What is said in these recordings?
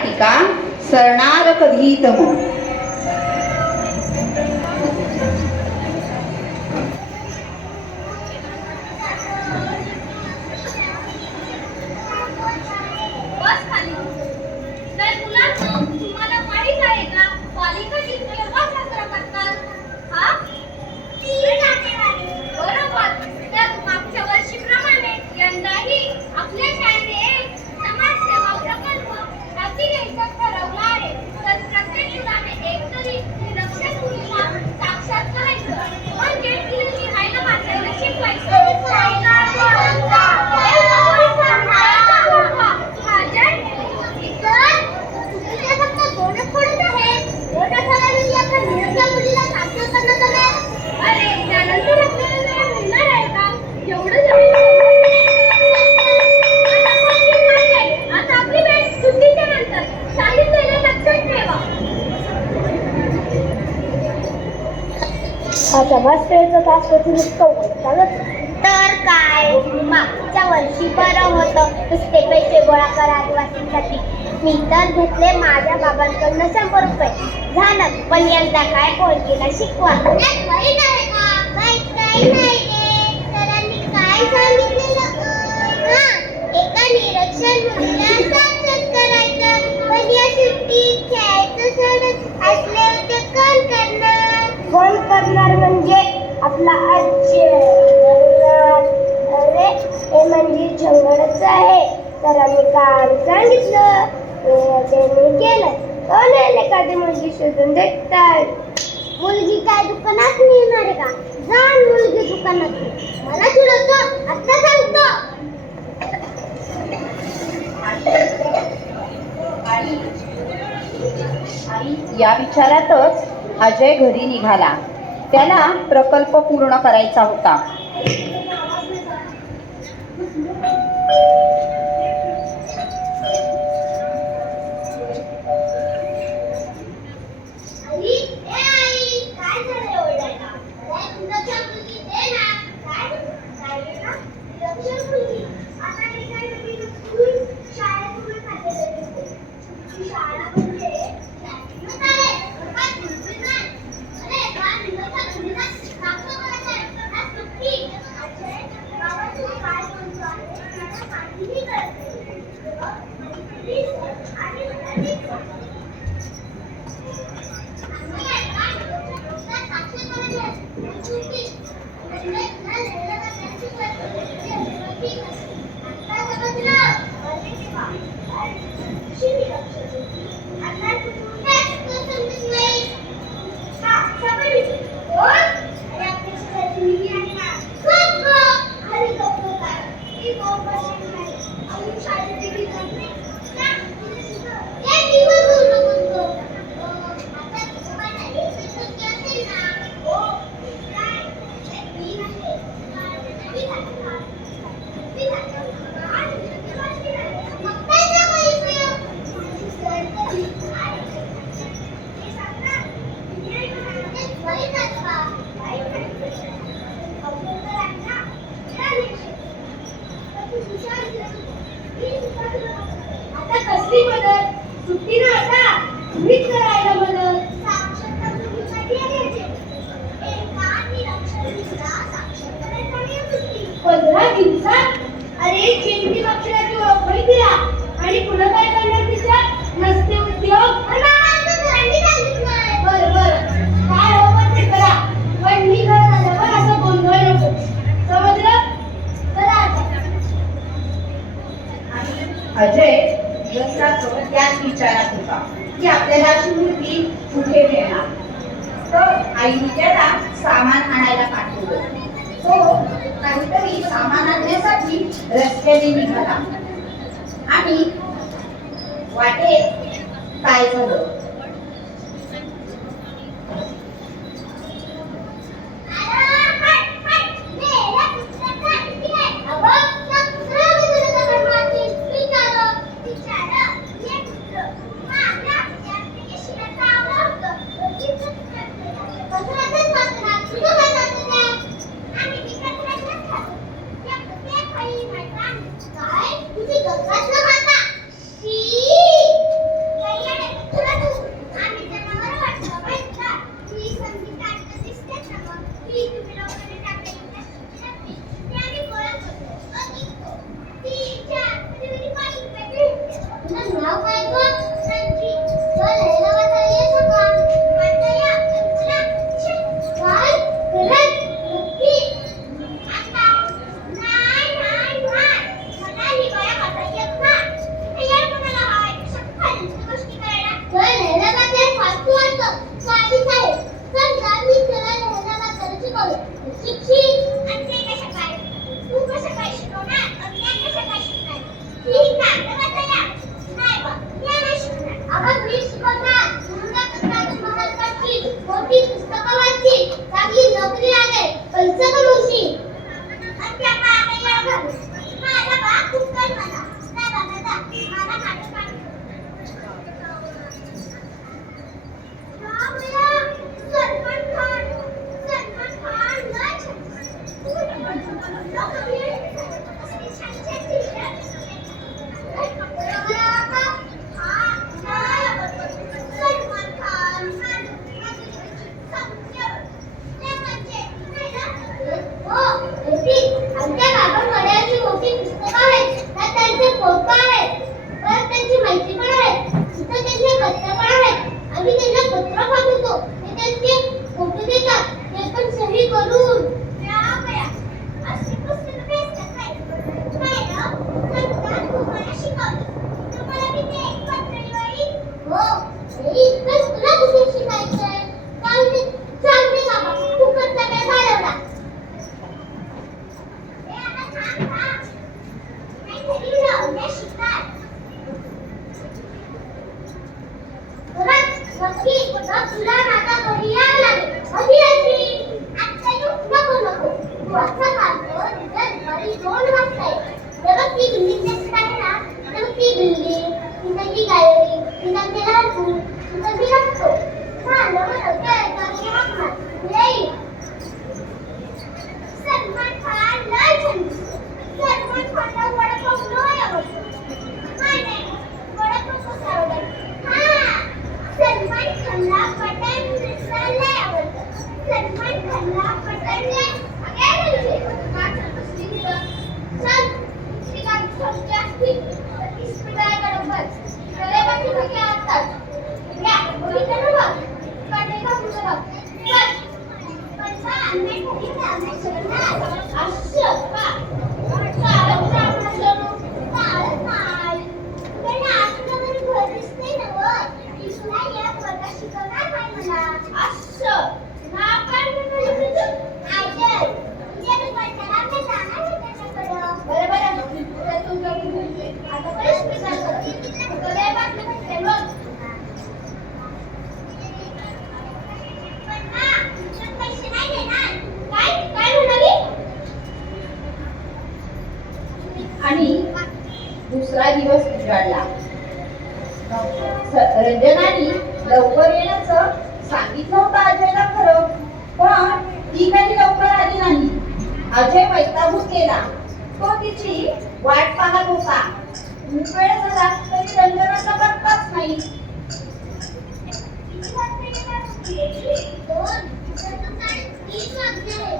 नाटिका सरणार कधीतम गोळा करा आदिवासींसाठी मी तर घेतले माझ्या बाबांकडून शंभर रुपये. झालं पण यंदा काय पोरगीला शिकवा. कोण करणार म्हणजे आपला आजी अरे हे म्हणजे जंगलच आहे. तर आम्ही काल सांगितलं ते त्यांनी केलं. कोण आहे एखादी मुलगी शोधून देतात. मुलगी काय दुकानात मिळणार आहे का? जा मुलगी दुकानात मला चिडवतो आता सांगतो. आणि या विचारातच अजय घरी निघाला. त्याला प्रकल्प पूर्ण करायचा होता. आणि आणि पुन्हा काय करणार तिच्या नसते उद्योग. बरं बरं काय हो पण ते करा. पण मी घर आल्यावर असं गोंधळ नको. समजलं? चला आता. अजय दिवसरात्र त्याच विचारात होता की आपल्याला अशी मुलगी कुठे मिळणार? तर आईने त्याला सामान आणायला पाठवलं. तो काहीतरी सामान आणण्यासाठी रस्त्याने निघाला. आणि वाटेत काय झालं. अजय वैतागून केला तो तिची वाट पाहत होता. वेळ झाला तरी रंजनाचा पत्ताच नाही. दोन तीन वाजले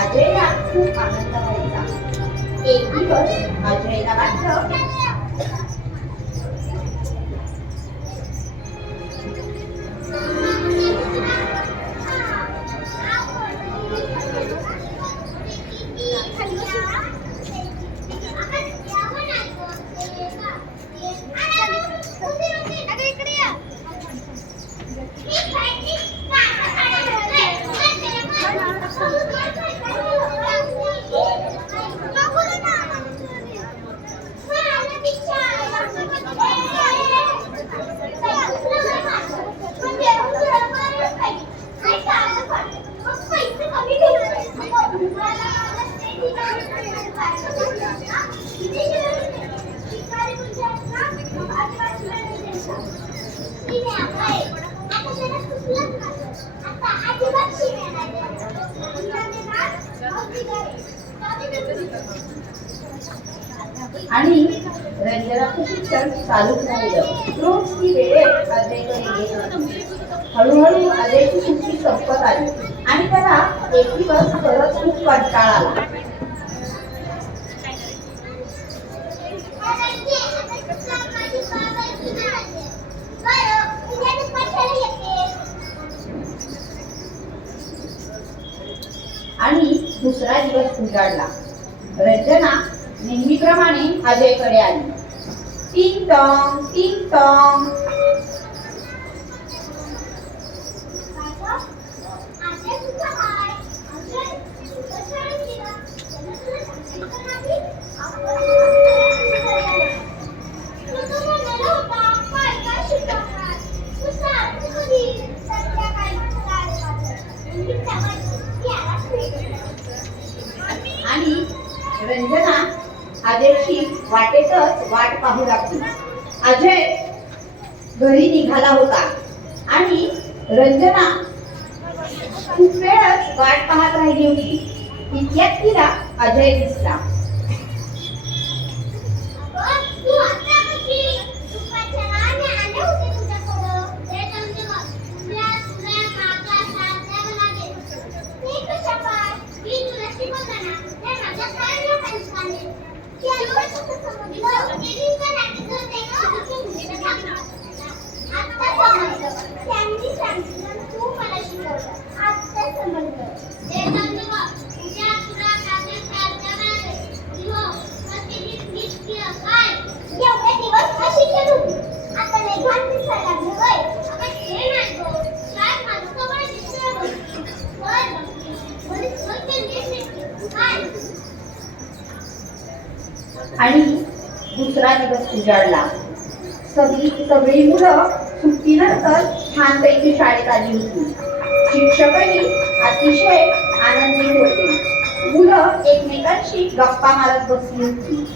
अजयला खूप आनंद व्हायचा एक दिवस अजयला वाटलं आणि रंजनाचं शिक्षण चालूच राहिलं रोज ती वेळेत अजयकडे येत हळूहळू अजयची सुट्टी संपत आली. आणि त्याला एक दिवस खरंच खूप कंटाळा आला. आणि दुसरा दिवस उजाडला. रंजना नेहमीप्रमाणे अजयकडे आली. टिंग टॉंग टिंग टॉंग. आणि रंजना अजयची वाटेतच वाट पाहू लागली. अजय घरी निघाला होता आणि रंजना खूप वेळच वाट पाहत राहिली होती. इतक्यात तिला अजय दिसला. त्यांनी सांगितलं तू मला शिकव आता समजलं ते नंदवा उद्या तुला कागद काढताना दिलो प्रतिदिन नित्य काय एवढे दिवस अशी केली होती आता लय घाण दिसायला लागली होय अगं हे नाही गं काय माझं कपडे दिसतंय बघ वर बघते बरीच बघते नीट काय आणि दुसरा दिवस उजाडला सगळी मुलं सुट्टीनंतर छानपैकी शाळेत आली होती. शिक्षकही अतिशय आनंदी होते. मुलं एकमेकांशी गप्पा मारत बसली होती.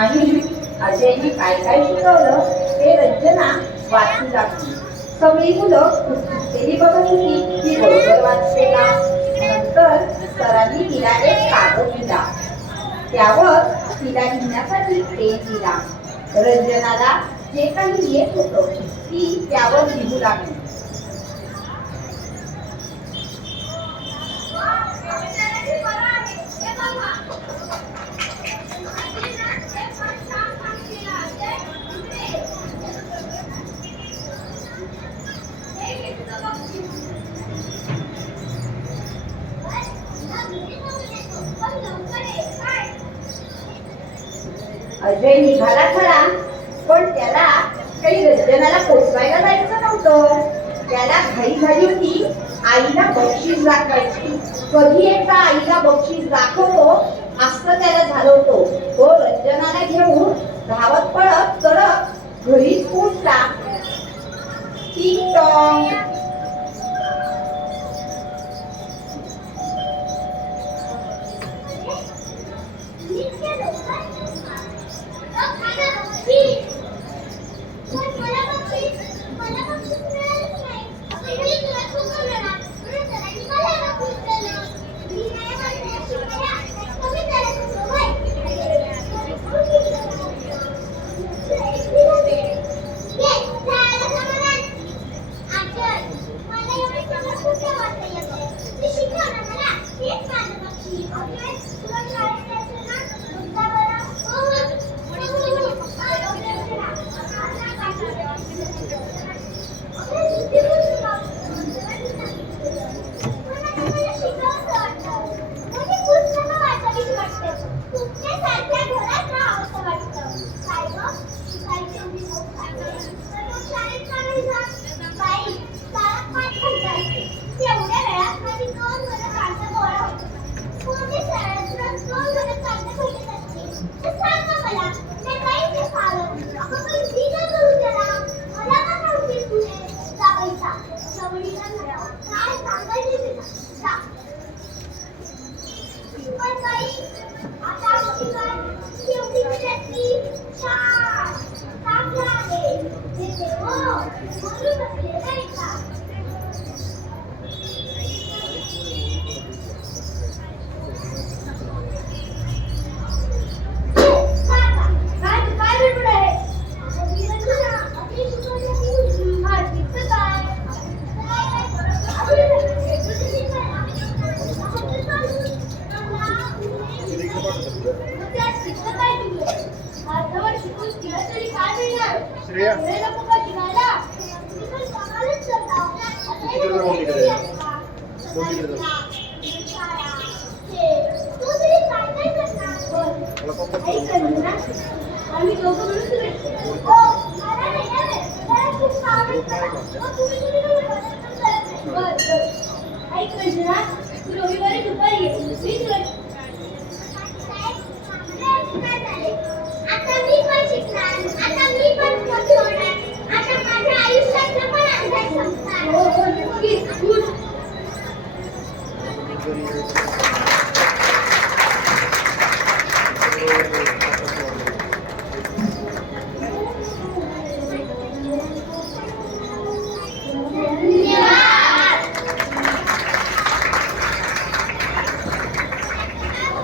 आणि अजयने काय काय शिकवलं ते रंजना वाचू लागली. सगळी मुलं पुस्तकेली बघत होती ती बरोबर वाचते का? नंतर सरांनी तिला एक कागद दिला. त्यावर तिला लिहिण्यासाठी पेन दिला. रंजनाला जे काही येत होतं ती त्यावर लिहू लागली. अजय निघाला खरा पण त्याला काही रंजनाला पोचवायला जायचं नव्हतं. त्याला घाई झाली होती. आईला बक्षीस दाखवायची. कधी एकदा आईला बक्षीस दाखवतो असं त्याला झालं होतं. तो रंजनाला घेऊन धावत पळत चढत घरीच पोचला. Tick tock